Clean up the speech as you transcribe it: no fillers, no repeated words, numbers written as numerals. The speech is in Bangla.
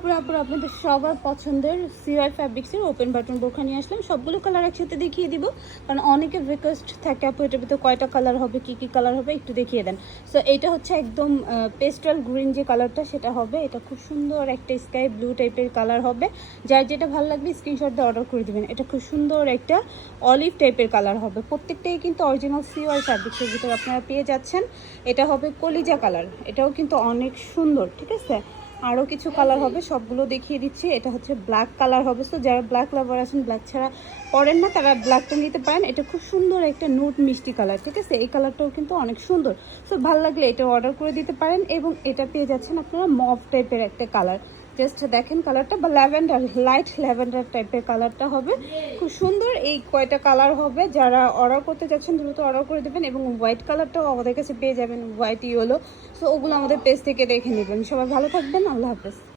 আপুরা আপনাদের সবার পছন্দের সিআই ফ্যাব্রিক্সের ওপেন বাটন বোরখা নিয়ে আসলাম। সবগুলো কালার একসাথে দেখিয়ে দিব, কারণ অনেকে রিকোয়েস্ট থাকে আপু এটার ভিতরে কয়টা কালার হবে, কি কি কালার হবে একটু দেখিয়ে দেন। সো এটা হচ্ছে একদম পেস্টাল গ্রিন যে কালারটা সেটা হবে। এটা খুব সুন্দর একটা স্কাই ব্লু টাইপের কালার হবে। যার যেটা ভালো লাগবে স্ক্রিনশট দিয়ে অর্ডার করে দেবেন। এটা খুব সুন্দর একটা অলিভ টাইপের কালার হবে। প্রত্যেকটাই কিন্তু অরিজিনাল সিআই ফ্যাব্রিক্সের ভিতরে আপনারা পেয়ে যাচ্ছেন। এটা হবে কলিজা কালার, এটাও কিন্তু অনেক সুন্দর। ঠিক আছে, আরও কিছু কালার হবে, সবগুলো দেখিয়ে দিচ্ছি। এটা হচ্ছে ব্ল্যাক কালার হবে। সো যারা ব্ল্যাক লাভার আছেন, ব্ল্যাক ছাড়া পরেন না, তারা ব্ল্যাকটা নিতে পারেন। এটা খুব সুন্দর একটা নুট মিষ্টি কালার। ঠিক আছে, এই কালারটাও কিন্তু অনেক সুন্দর। সো ভালো লাগলে এটা অর্ডার করে দিতে পারেন। এবং এটা পেয়ে যাচ্ছেন আপনারা মভ টাইপের একটা কালার। জাস্ট দেখেন কালারটা, বা ল্যাভেন্ডার, লাইট ল্যাভেন্ডার টাইপের কালারটা হবে। খুব সুন্দর। এই কয়টা কালার হবে, যারা অর্ডার করতে চাচ্ছেন দ্রুত অর্ডার করে দেবেন। এবং হোয়াইট কালারটাও আমাদের কাছে পেয়ে যাবেন, হোয়াইট ইয়েলো। সো ওগুলো আমাদের পেজ থেকে দেখে নেবেন। সবাই ভালো থাকবেন, আল্লাহ হাফেজ।